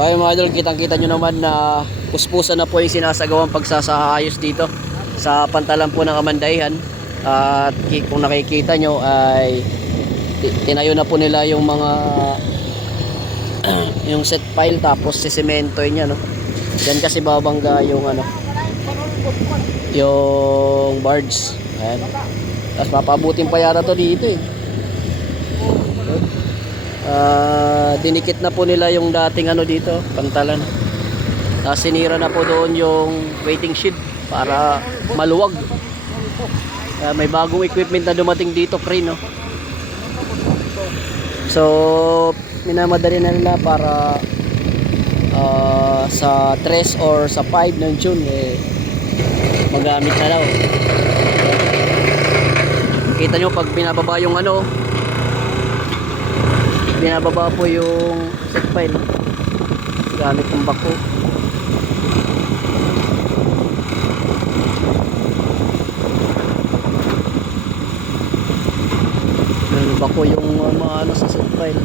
So ayun mga idol, kitang-kita nyo naman na puspusan na po yung sinasagawang pagsasaayos dito sa pantalan po ng Amandayhan. At kung nakikita nyo ay tinayo na po nila yung mga yung set pile, tapos sisemento niya, no. Diyan kasi babangga yung ano, yung barge. Ayan. Tapos papabutin pa yata to dito eh. Dinikit na po nila yung dating ano dito, pantalan. Tapos sinira na po doon yung waiting shed para maluwag. May bagong equipment na dumating dito, crane, no. So minamadali na nila para sa 3 or sa 5 ng June magamit na daw. Kita nyo pag binababa yung ano, binababa po yung set pile gamit ng bako. Bako yung mga ano sa set pile.